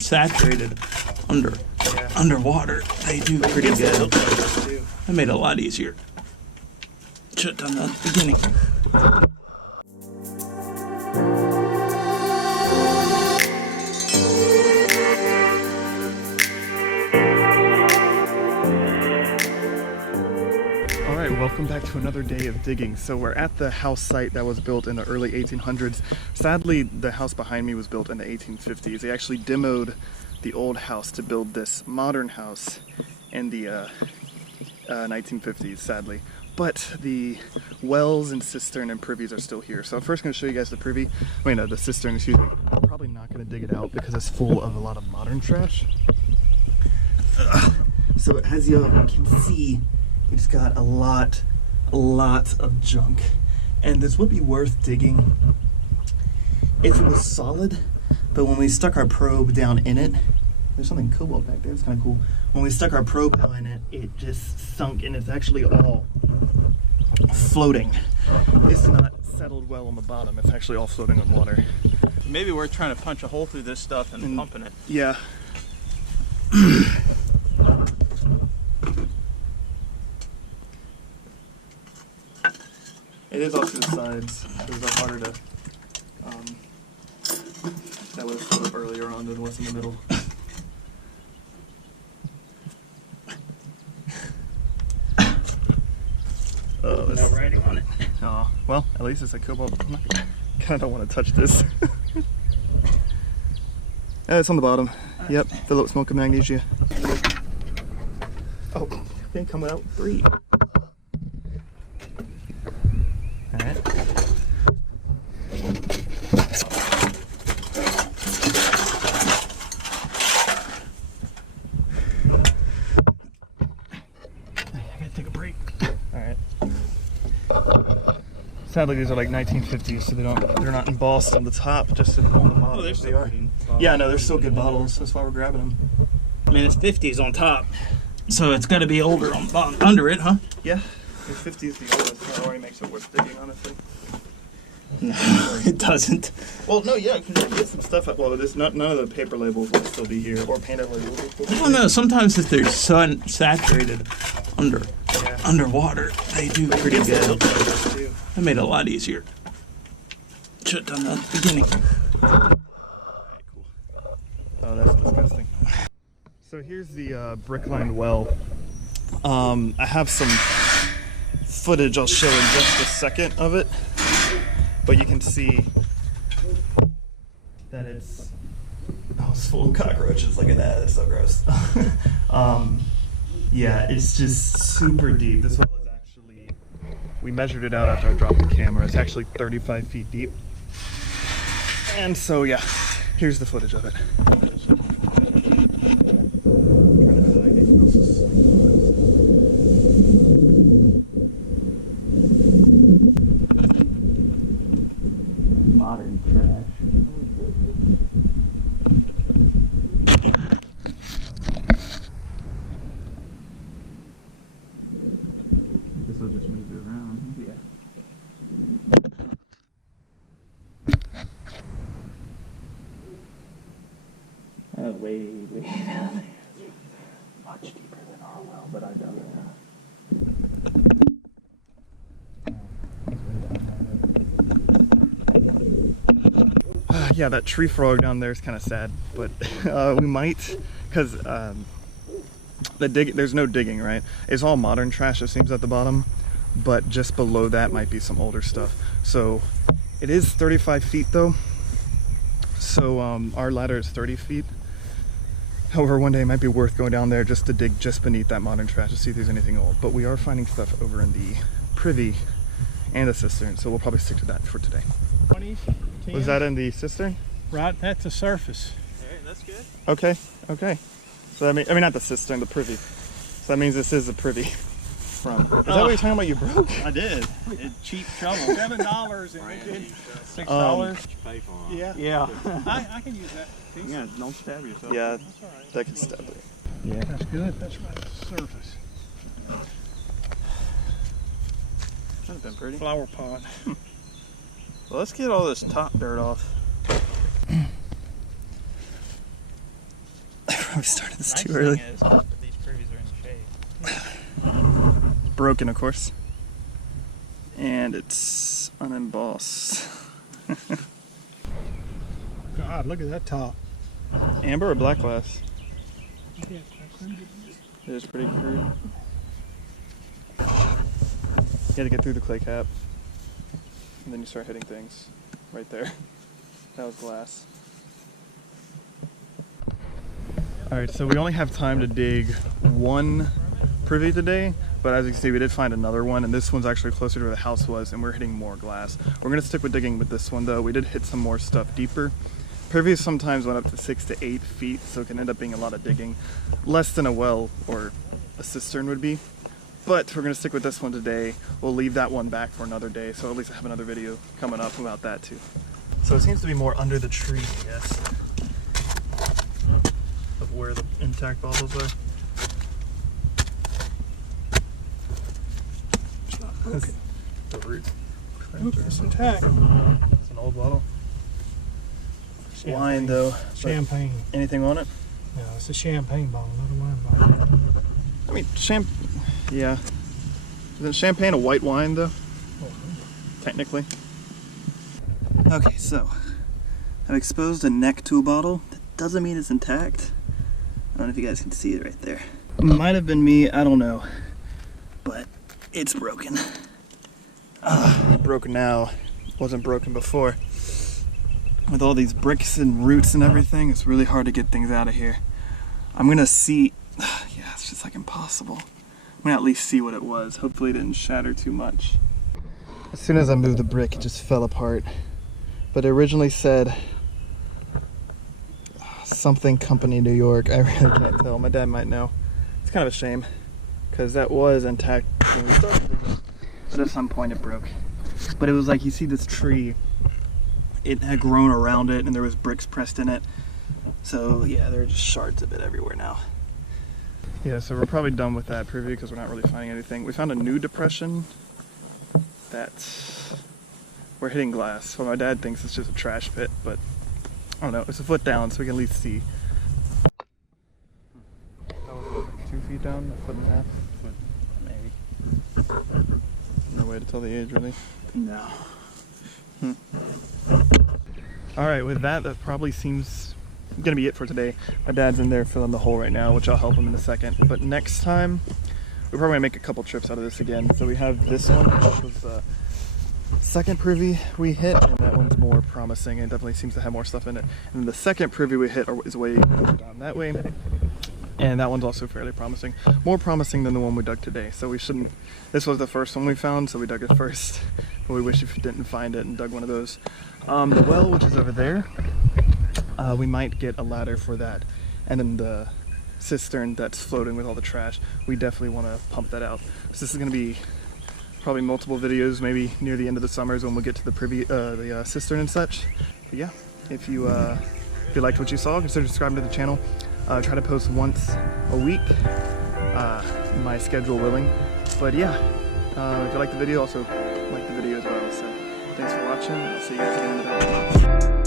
saturated underwater. They do pretty good. That made it a lot easier. Should have done that at the beginning. Welcome back to another day of digging. So we're at the house site that was built in the early 1800s. Sadly, the house behind me was built in the 1850s. They actually demoed the old house to build this modern house in the 1950s, sadly. But the wells and cistern and privies are still here. So I'm first going to show you guys the privy. The cistern, excuse me. I'm probably not going to dig it out because it's full of a lot of modern trash. So as you can see, it's got a lot of junk, and this would be worth digging if it was solid, but when we stuck our probe down in it, there's something cobalt back there, it's kind of cool. When we stuck our probe down in it, it just sunk, and it's actually all floating. It's not settled well on the bottom, it's actually all floating on water. Maybe we're trying to punch a hole through this stuff and pumping it. Yeah. It is off to the sides. Those are harder to. That was sort of earlier on than what's in the middle. Oh, there's no writing on it. Oh, well, at least it's a cobalt. I kind of don't want to touch this. It's on the bottom. Yep, fill up smoke of magnesia. Oh, they come out 3. Sadly, these are like 1950s, so they're not embossed on the top, just on the bottom. Oh, they're still good. Yeah, no, they're still good bottles. That's why we're grabbing them. I mean, it's 50s on top, so it's got to be older on under it, huh? Yeah, the 50s is the oldest. That already makes it worth digging, honestly. No, it doesn't. Well, no, yeah, because you can get some stuff up. Well, none of the paper labels will still be here, or painted labels will still be here. I don't know. Sometimes if they're saturated underwater, they do pretty good. That made it a lot easier. Should have done that at the beginning. Alright, cool. Oh, that's disgusting. So here's the brick-lined well. I have some footage I'll show in just a second of it, but you can see that it's full of cockroaches. Look at that, it's so gross. Yeah, it's just super deep. This well is actually, we measured it out after I dropped the camera. It's actually 35 feet deep. And so, yeah, here's the footage of it. Modern trash. This will just move it around. Yeah. Way down there. Much deeper than our well, but I dug it. Yeah, that tree frog down there is kind of sad, but we might, because there's no digging, right? It's all modern trash, it seems, at the bottom, but just below that might be some older stuff. So it is 35 feet though, so our ladder is 30 feet. However, one day it might be worth going down there just to dig just beneath that modern trash to see if there's anything old. But we are finding stuff over in the privy and the cistern, so we'll probably stick to that for today. 20s, 10s. Was that in the cistern? Right, that's the surface. Alright, that's good. Okay. So that means, not the cistern, the privy. So that means this is a privy. Is that what you're talking about? You broke? I did. It's cheap trouble. $7 and $6. Pay for Yeah. Yeah. I can use that. Yeah, don't stab yourself. Yeah, That's all right. that could stab it. Yeah, that's good. That's right. Surface. That'd have been pretty. Flower pot. Well, let's get all this top dirt off. I probably started this Nice too early. thing is, most of these privies are in shade. Broken, of course. And it's unembossed. God, look at that top. Amber or black glass? It is pretty crude. You gotta get through the clay cap. And then you start hitting things. Right there. That was glass. Alright, so we only have time to dig one privy today, but as you can see we did find another one, and this one's actually closer to where the house was, and we're hitting more glass. We're going to stick with digging with this one though. We did hit some more stuff deeper. Privies sometimes went up to 6 to 8 feet, so it can end up being a lot of digging. Less than a well or a cistern would be. But we're going to stick with this one today. We'll leave that one back for another day, so at least I have another video coming up about that too. So it seems to be more under the tree, I guess, of where the intact bottles are. It's not broken. The root. It's intact. It's an old bottle. Wine though. Champagne. Anything on it? No, it's a champagne bottle, not a wine bottle. I mean, yeah. Isn't champagne a white wine though? Technically. Okay, so I've exposed a neck to a bottle. That doesn't mean it's intact. I don't know if you guys can see it right there. It might have been me, I don't know. But it's broken. Broken now. Wasn't broken before. With all these bricks and roots and everything, it's really hard to get things out of here. I'm gonna see, yeah, it's just like impossible. I'm gonna at least see what it was. Hopefully it didn't shatter too much. As soon as I moved the brick, it just fell apart. But it originally said something company New York. I really can't tell. My dad might know. It's kind of a shame because that was intact when we started digging. But at some point it broke. But it was like, you see this tree, it had grown around it and there was bricks pressed in it. So yeah, there are just shards of it everywhere now. Yeah, so we're probably done with that preview because we're not really finding anything. We found a new depression that we're hitting glass. Well, my dad thinks it's just a trash pit, but I don't know. It's a foot down, so we can at least see. That was like 2 feet down, a foot and a half. Foot, maybe. No way to tell the age, really. No. Alright, with that probably seems gonna be it for today. My dad's in there filling the hole right now, which I'll help him in a second. But next time, we're probably gonna make a couple trips out of this again. So we have this one, which was the second privy we hit, and that one's more promising and definitely seems to have more stuff in it. And the second privy we hit is way down that way, and that one's also fairly promising. More promising than the one we dug today, so we shouldn't. This was the first one we found, so we dug it first. But we wish we didn't find it and dug one of those. The well, which is over there, we might get a ladder for that. And then the cistern that's floating with all the trash, we definitely want to pump that out. So this is going to be probably multiple videos, maybe near the end of the summers when we'll get to the cistern and such. But yeah, if you liked what you saw, consider subscribing to the channel. Try to post once a week, my schedule willing. But yeah, if you like the video, also like the video as well. So thanks for watching. I'll see you guys again in the next one.